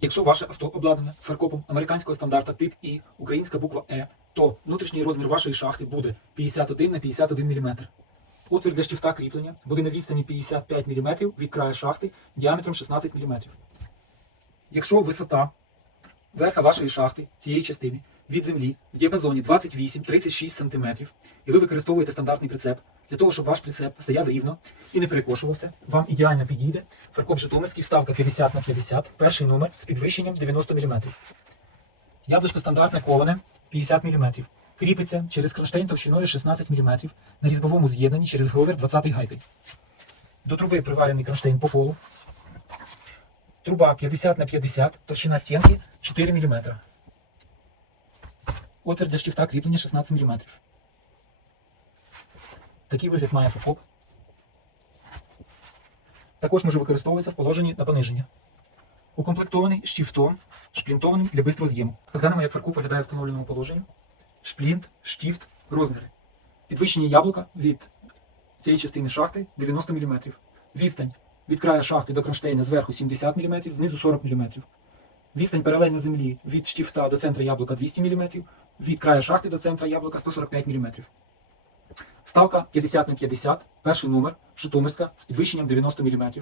Якщо ваше авто обладнане фаркопом американського стандарта тип І, українська буква Е, то внутрішній розмір вашої шахти буде 51 на 51 мм. Отвір для штифта кріплення буде на відстані 55 мм від краю шахти діаметром 16 мм. Якщо висота верха вашої шахти цієї частини від землі в діапазоні 28-36 см, і ви використовуєте стандартний прицеп для того, щоб ваш прицеп стояв рівно і не перекошувався, вам ідеально підійде фаркоп Житомирський, вставка 50 на 50, перший номер з підвищенням 90 мм. Яблучко стандартне коване 50 мм. Кріпиться через кронштейн товщиною 16 мм на різьбовому з'єднанні через гровер 20 гайкою. До труби приварений кронштейн по полу. Труба 50 на 50, товщина стінки 4 мм. Отвір для штифта кріплення 16 мм. Такий вигляд має фаркоп. Також може використовуватися в положенні на пониження. Укомплектований штифтом, шплінтованим для бистрого з'єму. Розглянемо, як фаркоп виглядає в встановленому положенні. Шплінт, штифт, розміри. Підвищення яблука від цієї частини шахти 90 мм. Відстань від краю шахти до кронштейна зверху 70 мм, знизу 40 мм. Відстань паралельно землі від штифта до центра яблука 200 мм, від краю шахти до центра яблука 145 мм. Вставка 50 на 50, перший номер, Житомирська з підвищенням 90 мм.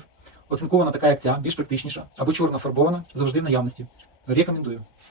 Оцинкована така, як ця, більш практичніша, або чорно фарбована, завжди в наявності. Рекомендую.